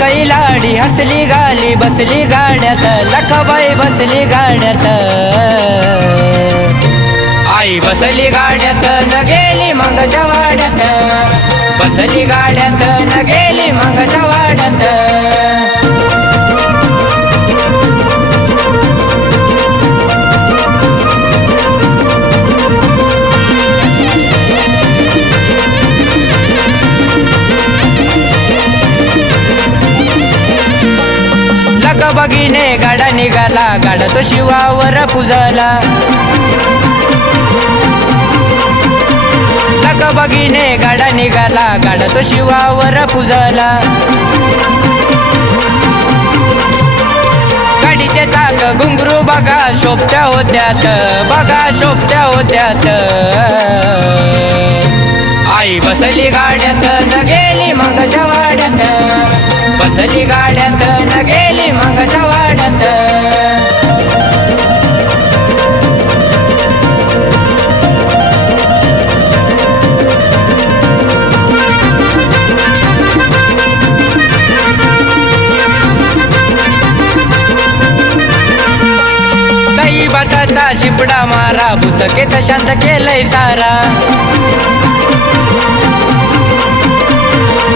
कैलाडी हसली गाली बसली गाड्यात लखबाई बसली गाड्यात आई बसली गाड्यात न गेली मग जवाड्यात बसली गाड्यात न गेली मग जवाड्यात बघीने गाडा निघाला गाडा तो शिवावर पुजला बघीने गाडा निघाला गाडा तो शिवावर पुजला गाडीचे चाक घुंगरू बघा शोभत्या होत्यात बघा शोभत्या होत्यात आई बसली गाड्यात न गेली मग जवाड्यात बसली गाड्यात न गेली मग जवाड्यात दही भाताचा शिपडा मारा भूतकेत शांत केलंय सारा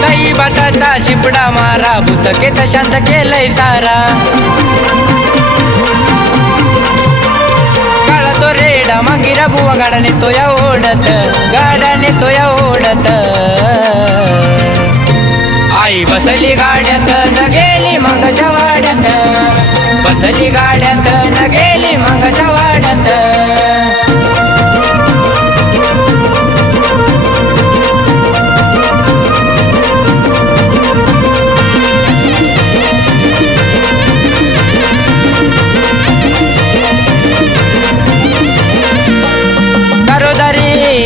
दही भाताचा शिपडा मारा भूतकेत शांत केलंय सारा काळा तो रेडा मांगीरा बुवा गाडा नेतो या ओढत गाडा नेतो या ओढत आई बसली गाड्यात न गेली मग जवाड्यात बसली गाड्यात न गेली मग जवाड्यात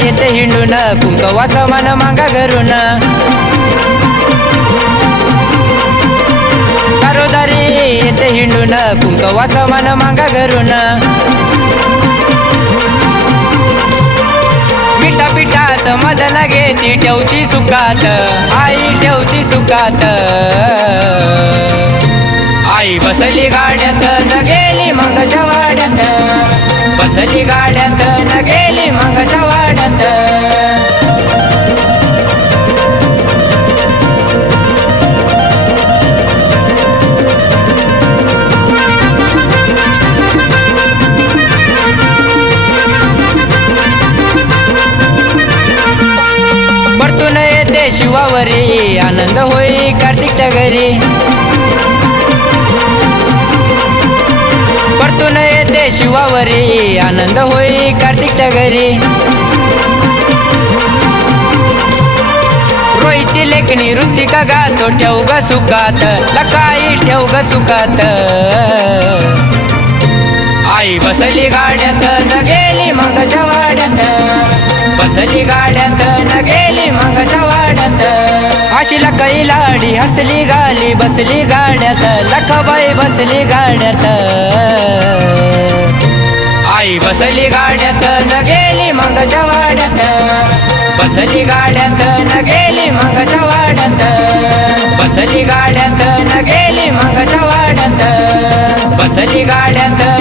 येते हिंडून कुंकवाचं मन मागा घरून दारोदारी येते हिंडून कुंकवाचं मन मागा घरून मिठा पिठाचं मधल घेती ठेवती सुखात आई ठेवती सुखात आई बसली गाड्यात न गेली मग जवाड्यात बसली गाड्यात न गेली मग जवाड्यात परतून येते शिवावरी आनंद होई कार्तिकच्या घरी परतून येते शिवावरी आनंद होई कार्तिकच्या घरी रोईची लेखणी ऋतिका गातो ठेव ग सुखात लकाई ठेव ग सुखात आई बसली गाड्यात न गेली मग जवाड्यात बसली गाड्यात न गेली मग जवाड्यात अशीला कैलाडी हसली गाली बसली गाड्यात लखबाई बसली गाड्यात आई बसली गाड्यात न गेली मग जवाड्यात बसली गाड्यात न गेली मग जवाड्यात बसली गाड्यात न गेली मग जवाड्यात बसली गाड्यात